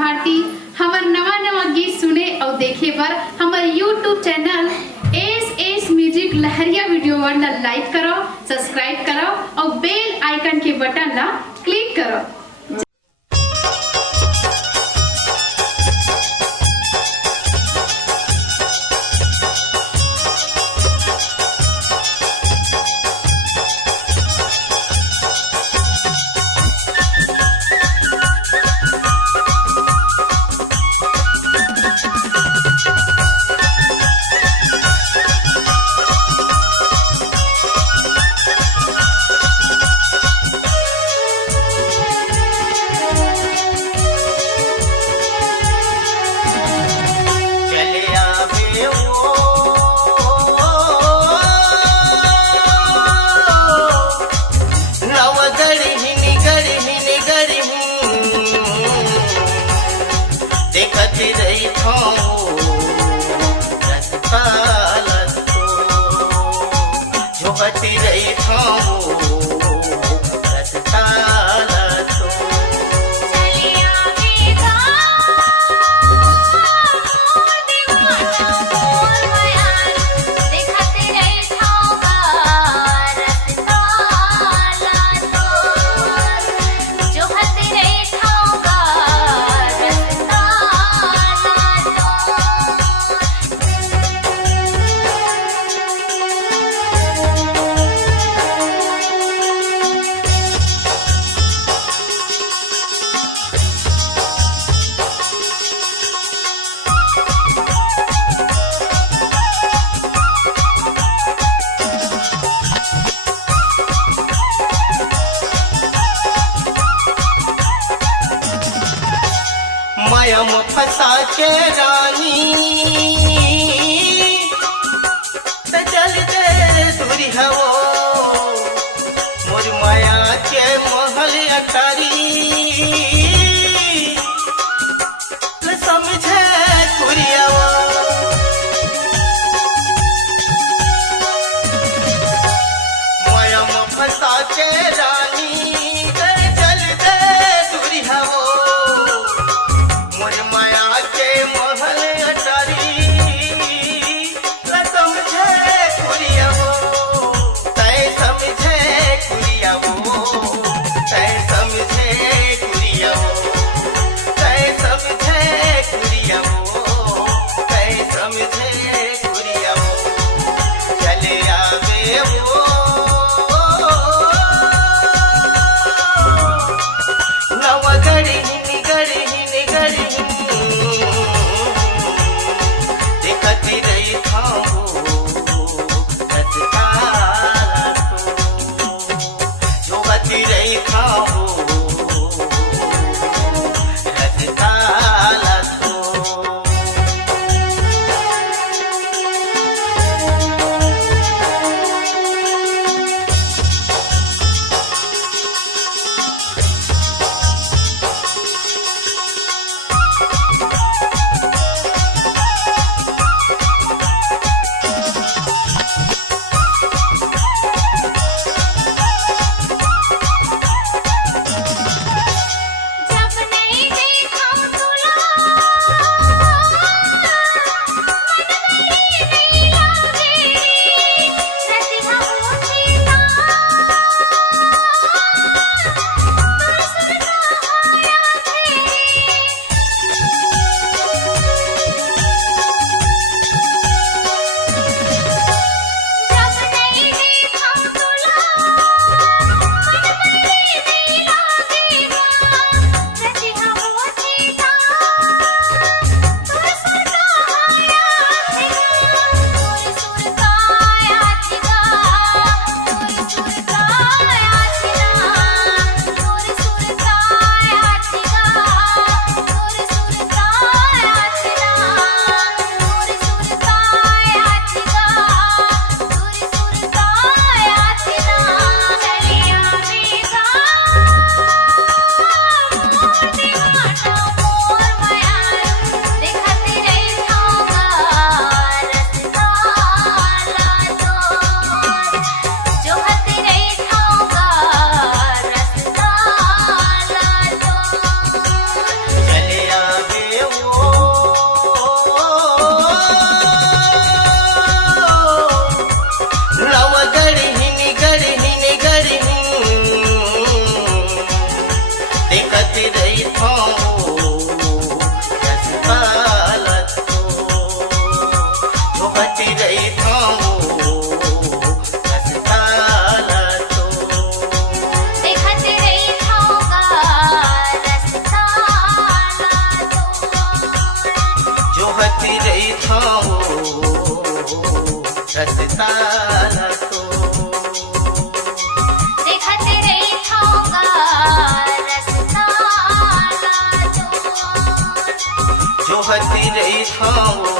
भारती। हमार नवा नवा गीत सुने और देखे पर हमारे YouTube चैनल एस म्यूजिक लहरिया वीडियो वन लाइक करो, सब्सक्राइब करो और बेल आइकन के बटन ला क्लिक करो। माया में फंसा के रानी चल दे दूरी हवो मोर माया के महल अटारी समझे कुरियावा माया में फंसा के रानी चल दे दूरी हवो रसता न तो देखत रहिथोगा रसता ना तो जोहती रही थाओ